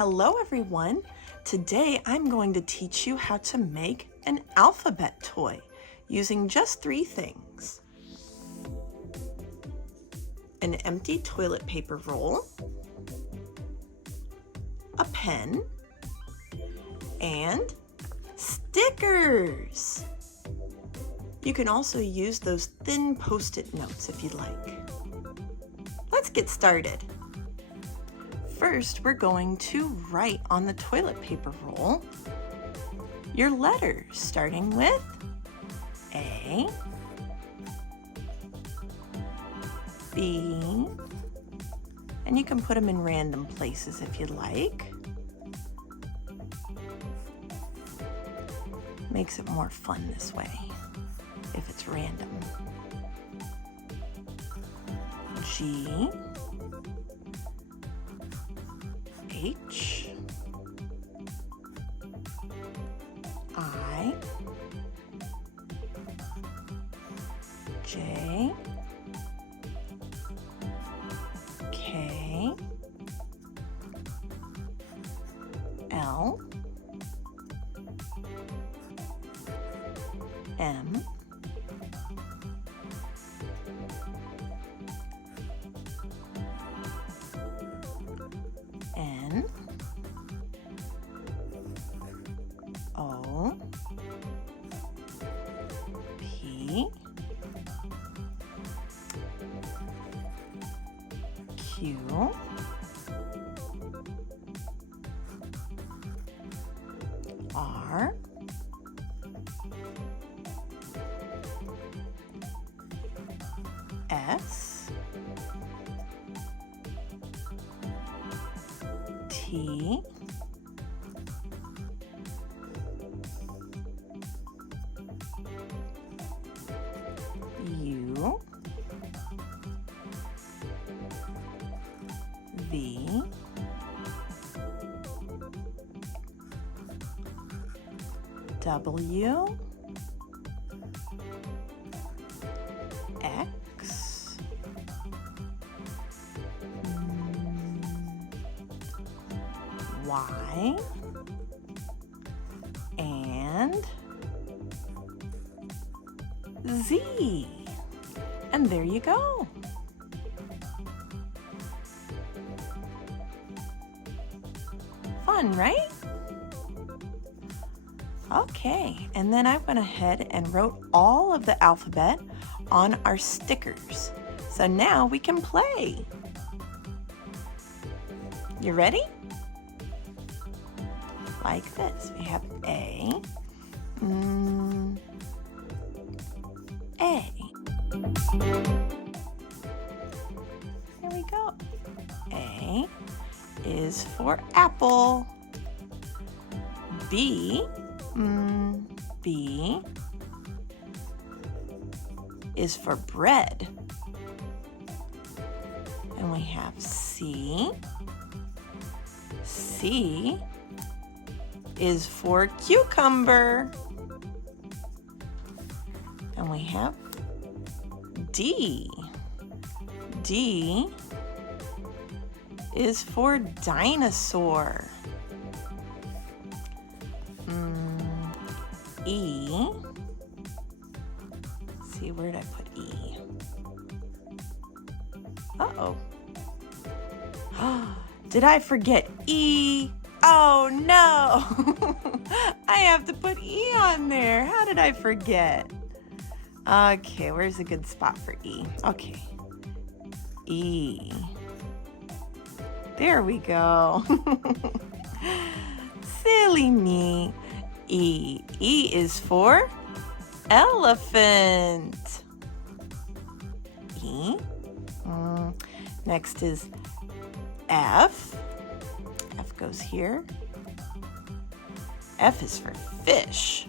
Hello everyone! Today I'm going to teach you how to make an alphabet toy using just 3 things. An empty toilet paper roll, a pen, and stickers! You can also use those thin Post-it notes if you'd like. Let's get started. First, we're going to write on the toilet paper roll your letters, starting with A, B, and you can put them in random places if you'd like. Makes it more fun this way, if it's random. G, H, I, J, K, L, M, N, O, P, Q, R, S, T, U, V, W, X, Y, and Z. And there you go. Fun, right? Okay, and then I went ahead and wrote all of the alphabet on our stickers. So now we can play. You ready? Like this. We have A, A. Here we go. A is for apple. B, B is for bread. And we have C. C is for cucumber. And we have D. D is for dinosaur. E. Let's see, where did I put E? Uh-oh. Did I forget E? Oh no! I have to put E on there. How did I forget? Okay, where's a good spot for E? Okay. E. There we go. Silly me. E. E is for elephant. E. Next is F. F goes here. F is for fish.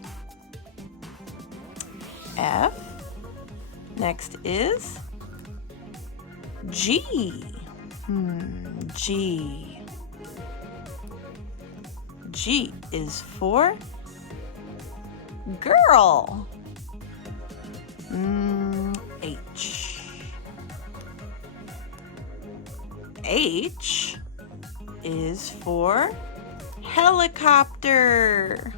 F. Next is G. G. G is for girl. H. H is for helicopter.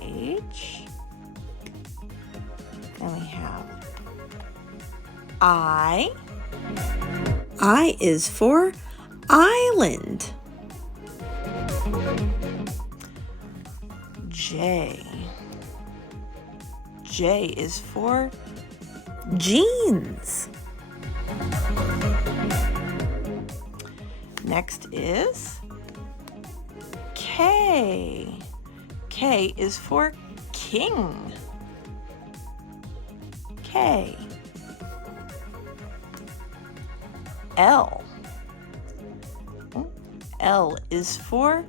H. Then we have I. I is for island. J. J is for jeans. Next is K. K is for king. K. L. L is for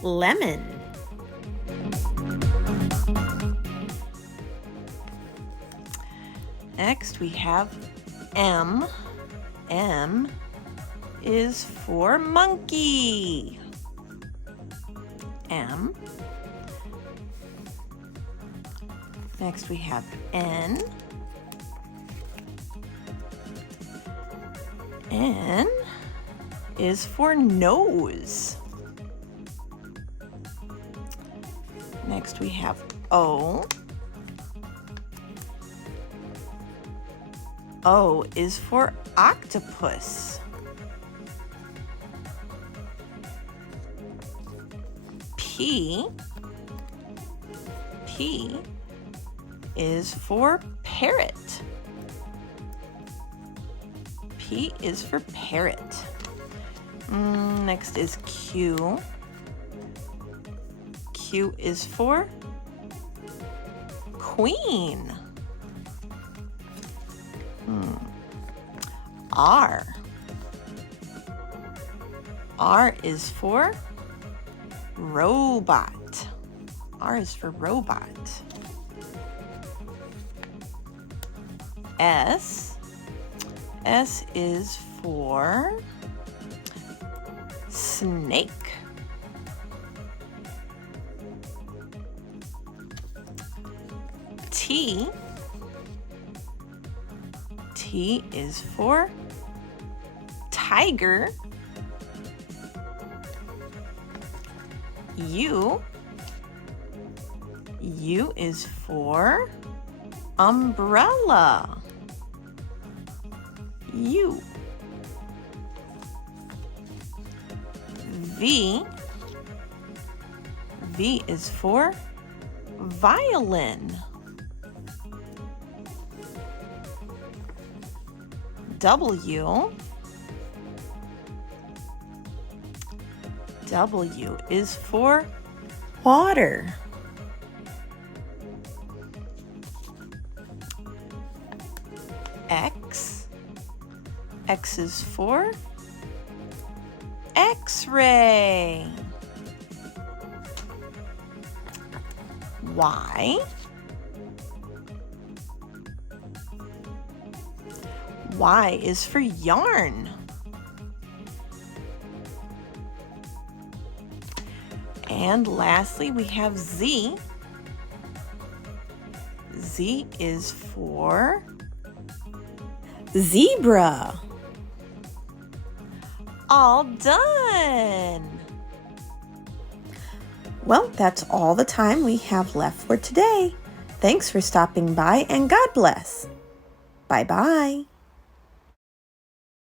lemon. Next we have M. M is for monkey. M. Next we have N. N is for nose. Next we have O. O is for octopus. P. P is for parrot. P is for parrot. Next is Q. Q is for queen. R. R is for robot. R is for robot. S. S is for snake. T. T is for tiger. U. U is for umbrella. U. V. V is for violin. W. W is for water. X. X is for X-ray. Y. Y is for yarn. And lastly, we have Z. Z is for zebra. All done! Well, that's all the time we have left for today. Thanks for stopping by and God bless. Bye-bye.